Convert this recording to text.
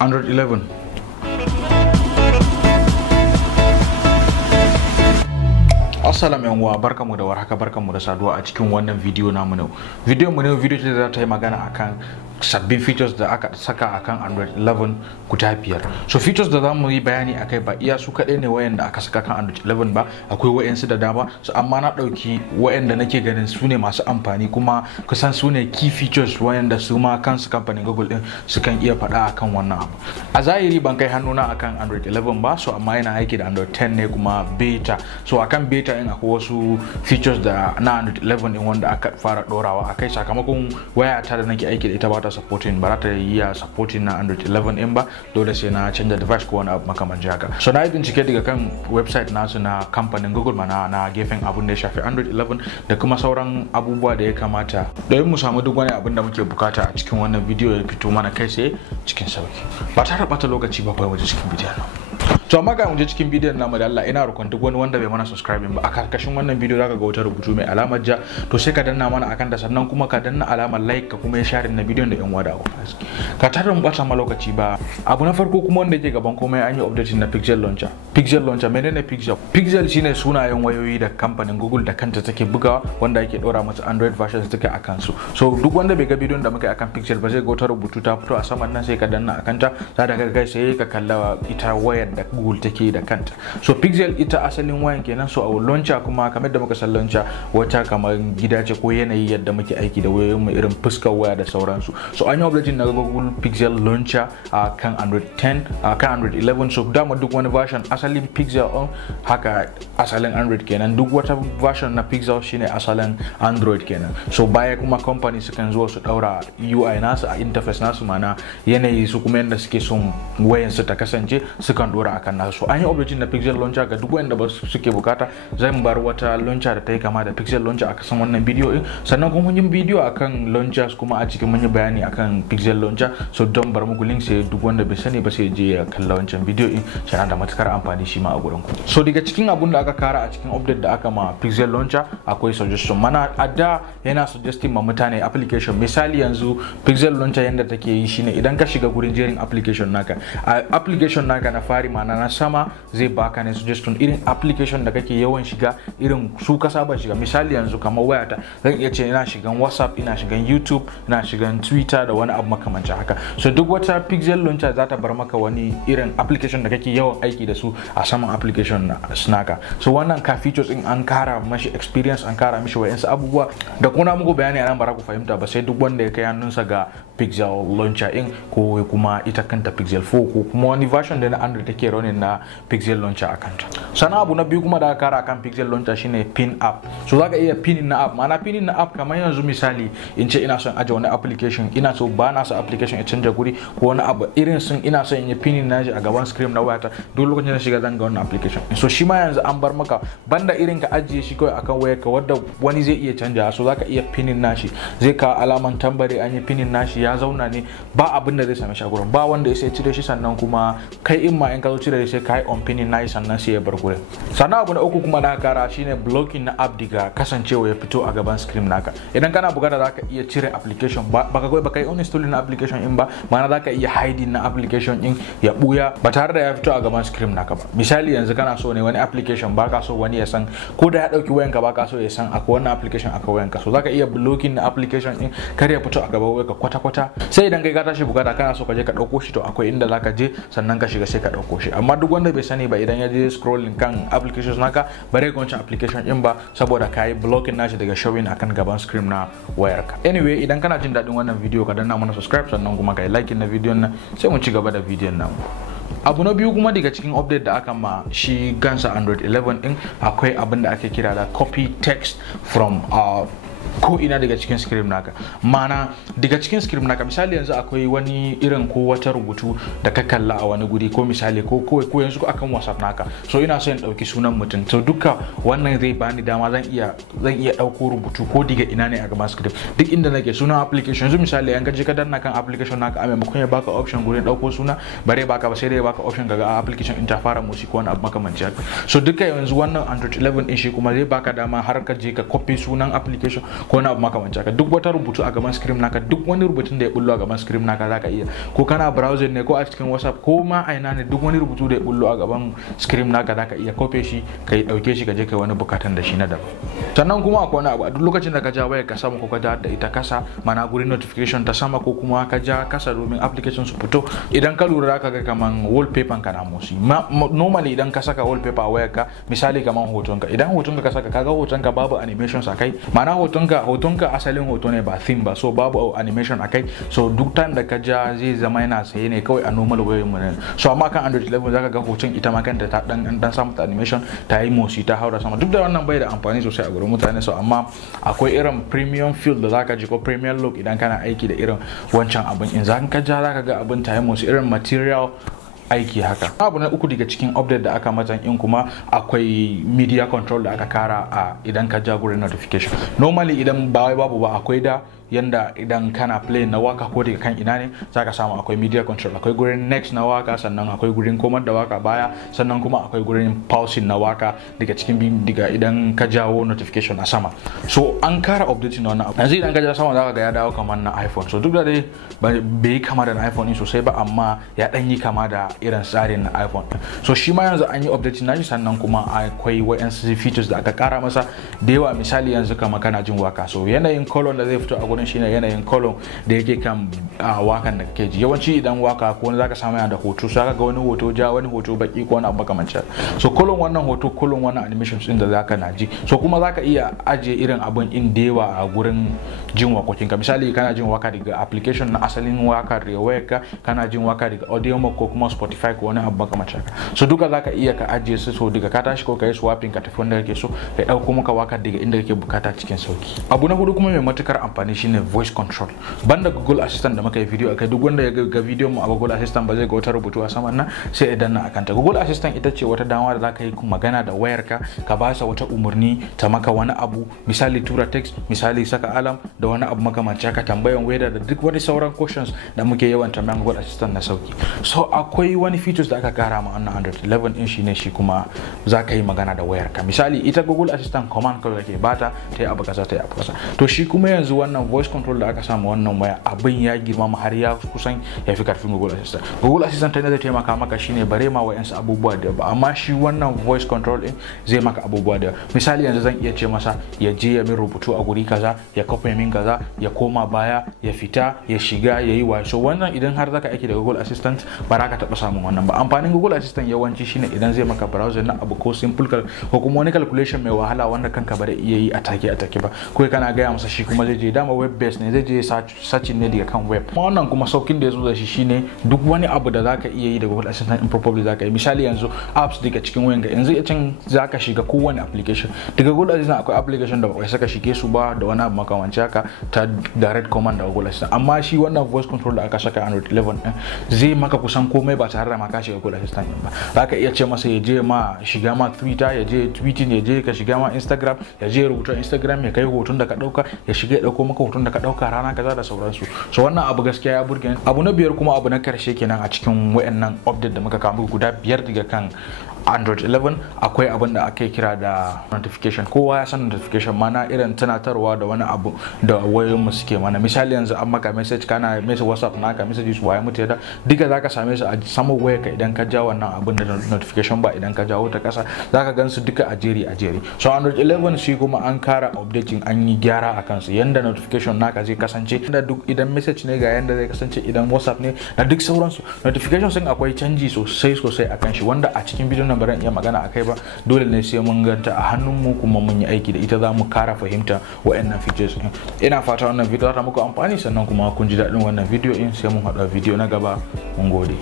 Android 11. Assalamu yan uwa, barkamu da warhaka, barkamu da saduwa a cikin wannan video namu ne. Video ce da za ta yi magana akan sabbin features da aka saka akan Android 11 guda biyar. So features da za mu yi bayani akai ba iya su kaɗai ne wayanda aka saka kan Android 11 ba, akwai wayansu da dama. So amma na ɗauki wayanda nake ganin su ne masu amfani kuma kusan su ne key features wayanda su ma kansu kamfanin Google din sukan iya faɗa akan wannan abu. A zahiri ban kai hannuna akan Android 11 ba, so amma yana aiki da Android 10 ne kuma beta. So akan beta in akwai wasu features da na Android 11 din wanda aka fara dorawa akai sakamakon wayata da nake aiki da ita ba ta supporting, ba ta yi supporting na Android 11 in ba, dole sai na canza device ko wani abu makamancin haka. So na yi bincike daga kan website nasu na kamfanin Google mana na gefen abun da ya shafi Android 11 da kuma sauran abubuwa da ya kamata don mu samu duk wani abun da muke bukata a cikin wannan bidiyo ya fito mana kai sai cikin sauki. Ba tare bata lokaci ba, kawai waje cikin bidiyon nan. To amma ga mu je cikin bidiyon namu da Allah, ina roƙon duk wani wanda bai mana subscribing ba a karkashin wannan bidiyo zaka ga wata rubutu mai alamar ja, to sai ka danna mana akan da, sannan kuma ka danna alamar like ka kuma ya share na bidiyon da yan wada ka tare mu bata ma lokaci ba. Abu na farko kuma wanda yake gaban komai, an yi update na Pixel Launcher. Pixel Launcher menene Pixel? Pixel shine sunayen wayoyi da kamfanin Google da kanta take bugawa wanda yake dora masa Android versions take akan su. So duk wanda bai ga bidiyon da muka yi akan Pixel ba zai ga wata rubutu ta fito a saman nan, sai ka danna akan ta, za ka ga sai ka kalla ita wayar da Google take da kanta. So Pixel ita asalin wayan kenan. So a launcher kuma kamar da muka san launcher wata kamar gida ce ko yanayi yadda muke aiki da wayoyin mu, irin fuskar waya da sauransu. So an yi update na Google Pixel Launcher a kan Android 10 a kan Android 11. So dama duk wani version asalin Pixel on haka asalin Android kenan, duk wata version na Pixel shine asalin Android kenan. So baya kuma company sukan zo su daura UI nasu a interface nasu, mana yanayi su kuma yanda suke son wayan su ta kasance sukan dora akan nasu. So an yi update na Pixel Launcher ga duk wanda ba suke bukata. Zan bar wata launcher da ta yi kama da Pixel Launcher a kasan wannan bidiyo din, sannan kuma mun yi bidiyo akan launchers kuma a cikin mun yi bayani akan Pixel Launcher. So don bar muku link sai duk wanda bai sani ba sai je ya kalla wancan bidiyo din, yana da matukar amfani shi ma a gurin ku. So daga cikin abun da aka kara a cikin update da aka ma Pixel Launcher akwai suggestion. Mana a da yana suggesting ma mutane application. Misali yanzu Pixel Launcher yanda take yi shine idan ka shiga gurin jerin application naka, application naka na fari mana na sama zai baka ne suggestion irin application da kake yawan shiga, irin su ka saba shiga. Misali yanzu kamar wayata zan iya ce ina shigan WhatsApp, ina shigan YouTube, ina shigan Twitter da wani abu makamancin haka. So duk wata Pixel Launcher za ta bar maka wani irin application da kake yawan aiki da su a saman application naka. So wannan ka features in an kara mashi experience, an kara mishi wayansu abubuwa da kuma muku bayani a nan ba ku fahimta ba sai duk wanda ya kai hannunsa ga Pixel Launcher in ko kuma ita kanta Pixel 4 ko kuma wani version da na Android take running na Pixel Launcher akanta. Sannan abu na biyu kuma da aka kara akan Pixel Launcher shine pin app. So zaka iya pinin na app, mana pinin na app kamar yanzu misali in ce ina son aje wani application, ina so ba na so application ya canja guri ko wani abu irin sun ina son in yi pinin nashi a gaban screen na wayata, duk lokacin da shiga zan ga wannan application. So shi ma yanzu an bar maka banda irin ka ajiye shi kawai akan wayarka wanda wani zai iya canja. So zaka iya pinin nashi, zai ka alaman tambari an yi pinin nashi ya zauna ne, ba abin da zai same shi a gurin, ba wanda ya sai cire shi, sannan kuma kai in ma in ka zo cire shi sai kai on pinin nashi sannan sai ya bar gurin. Sannan abu na uku kuma da aka kara shine blocking na app diga kasancewa ya fito a gaban screen naka. Idan kana bukata zaka iya cire application, baka yi uninstall na application in ba, mana zaka iya hiding na application in ya buya ba tare da ya fito a gaban screen naka ba. Misali yanzu kana so ne wani application baka so wani ya san, ko da ya dauki wayanka baka so ya san akwai wannan application akwai wayanka, so zaka iya blocking na application in kar ya fito a gaban wayanka kwata-kwata. Sai idan kai ka tashi bukata kana so ka je ka dauko shi, to akwai inda zaka je sannan ka shiga sai ka dauko shi. Amma duk wanda bai sani ba, idan ya je scrolling kan applications naka bare ga wancan application in ba, saboda kai blocking nashi daga showing akan gaban screen na wayarka. Anyway, idan kana jin dadin wannan video ka danna mana subscribe, sannan kuma kai like na video nan, sai mu ci gaba da bidiyon nan. Abu na biyu kuma daga cikin update da aka ma shi gansa Android 11 din akwai abin da ake kira da copy text from ko ina daga cikin script naka. Mana daga cikin script naka, misali yanzu akwai wani irin ko wata rubutu da ka kalla a wani guri, ko misali ko yanzu akan WhatsApp naka, so ina so in dauki sunan mutum, to duka wannan zai bani dama zan iya dauko rubutu ko daga ina ne a gaban script, duk inda nake sunan application. Yanzu misali an gaje ka danna kan application naka, a maimakon ya baka option gurin dauko suna, bare baka ba sai dai ya baka option ga application in ta fara musi ko wani abu makamanci haka. So duka yanzu wannan Android 11 din shi kuma zai baka dama har ka je ka copy sunan application ko wani abu makamancin haka. Duk wata rubutu a gaban screen naka, duk wani rubutun da ya bullo a gaban screen naka zaka iya, ko kana browsing ne ko a cikin WhatsApp ko ma aina ne, duk wani rubutu da ya bullo a gaban screen naka zaka iya kofe shi kai dauke shi ka je kai wani bukatan da shi na daban. Sannan kuma akwai wani abu, a duk lokacin da ka ja wayar ka sama ko ka ja da ita kasa, mana gurin notification ta sama ko kuma ka ja kasa domin application su fito, idan ka lura zaka ga kaman wallpaper ka na motsi. Normally idan ka saka wallpaper a wayar ka, misali kaman hotonka, idan hotonka ka saka kaga hotonka babu animations akai, mana hotonka asalin hoto ne ba theme ba, so babu animation akai, so duk time da ka ja zai zama yana saye ne kawai a normal wayoyin mu ne. So amma kan Android 11 zaka ga hoton ita ma kanta ta dan samu animation, ta yi motsi, ta haura sama. Duk da wannan bai da amfani sosai a gurin mutane, so amma akwai irin premium feel da zaka ji ko premium look idan kana aiki da irin wancan abin. In zan ka ja zaka ga abin ta yi motsi, irin material aiki haka. Abu na uku daga cikin update da aka mata in kuma akwai media control da aka kara a idan ka ja gurin notification. Normally idan ba wai babu ba, akwai da yanda idan kana play na waka ko daga kan ina ne zaka samu akwai media control, akwai gurin next na waka, sannan akwai gurin komar da waka baya, sannan kuma akwai gurin pausing na waka daga cikin diga idan ka jawo notification a sama. So an kara updating na wannan abu. Yanzu idan ka ja sama zaka ga ya dawo kamar na iPhone. So duk da dai bai kama da na iPhone din sosai ba, amma ya dan yi kama da irin tsarin na iPhone. So shi ma yanzu an yi updating nashi, sannan kuma akwai wayansu features da aka kara masa da yawa. Misali yanzu kama kana jin waka, so yanayin color da zai fito a gurin shine yanayin color da yake kan wakan da kake ji. Yawanci idan waka ko wani zaka samu yana da hoto, so zaka ga wani hoto ja, wani hoto baki ko wani abu makamancin. So color wannan hoto, color wannan animations din da zaka na ji. So kuma zaka iya ajiye irin abun in da yawa a gurin jin wakokin ka. Misali kana jin waka daga application na asalin waka daga wayarka, kana jin waka daga Audiomack ko kuma Spotify ko wani abu makamancin haka. So duka zaka iya ka ajiye su, so daga ka tashi ko kai swapping ka tafi wanda kake so, ka dauko maka waka daga inda kake bukata cikin sauki. Abu na hudu kuma mai matukar amfani shine voice control. Banda Google Assistant da muka yi video akai, duk wanda ya ga video mu a Google Assistant ba zai ga wata rubutu a saman nan, sai idan na akanta. Google Assistant ita ce wata dama da zaka yi magana da wayarka, ka ba sa wata umurni ta maka wani abu, misali tura text, misali saka alarm da wani abu makamanci haka, tambayan weather da duk wani sauran questions da muke yawan tambayan Google Assistant na sauki. So akwai wani features da aka kara ma wannan Android 11 din, shine shi kuma zaka yi magana da wayarka. Misali ita Google Assistant command kawai kake bata ta yi abu kaza, ta yi abu kaza. To shi kuma yanzu wannan voice control da aka samu wannan waya, abin ya girmama har ya kusan ya fi karfin Google Assistant. Google Assistant tana da taimaka maka shine bare ma wayansu abubuwa da ba, amma shi wannan voice control din zai maka abubuwa da. Misali yanzu zan iya ce masa ya je ya min rubutu a guri kaza, ya copy min kaza, ya koma baya, ya fita, ya shiga, ya yi waye. So wannan idan har zaka aiki da Google Assistant ba za ka taba samun wannan ba. Amfanin Google Assistant yawanci shine idan zai maka browser na abu ko simple ko kuma wani calculation mai wahala wanda kanka ba da iya yi a take ba, ko kana gaya masa shi kuma zai je, dama web based ne, zai je searching ne daga kan web. Wannan kuma saukin da ya zo da shi shine duk wani abu da zaka iya yi da Google Assistant improbably zaka yi. Misali yanzu apps daga cikin wayanka, yanzu ya can zaka shiga kowane application daga Google Assistant, akwai application da ba saka shige su ba da wani abu makamanci haka ta direct command da Google Assistant. Amma shi wannan voice control da aka saka Android 11 din zai maka kusan komai ba tare da ma ka shiga Google Assistant din ba. Zaka iya ce masa ya je ma shiga ma Twitter, ya je tweeting, ya je ka shiga ma Instagram, ya je rubuta Instagram, ya kai hoton da ka dauka, ya shiga ya dauko maka hoton da ka dauka rana kaza da sauransu. So wannan abu gaskiya ya burge ni. Abu na biyar kuma abu na karshe kenan a cikin wayannan update da muka kawo guda biyar daga kan Android 11, akwai abin da ake kira da notification. Kowa ya san notification, mana irin tunatarwa da wani abu da wayoyin mu suke mana. Misali yanzu an maka message, kana message WhatsApp naka messages waye mutu da duka zaka same su a saman wayarka idan ka ja wannan abin da notification ba, idan ka jawo ta kasa zaka gansu duka a jeri. So Android 11 shi kuma an kara updating, an yi gyara a kansu yanda notification naka zai kasance, da duk idan message ne ga yanda zai kasance, idan WhatsApp ne da duk sauransu. Notification sun akwai canji sosai akan shi, wanda a cikin bidiyon nan baran iya magana akai ba, dole ne sai mun ganta a hannun mu kuma mun yi aiki da ita, za mu kara fahimta wayannan features. Ina fata wannan video ta muku amfani, sannan kuma kun ji daɗin wannan video in sai mun haɗa video na gaba. Mun gode.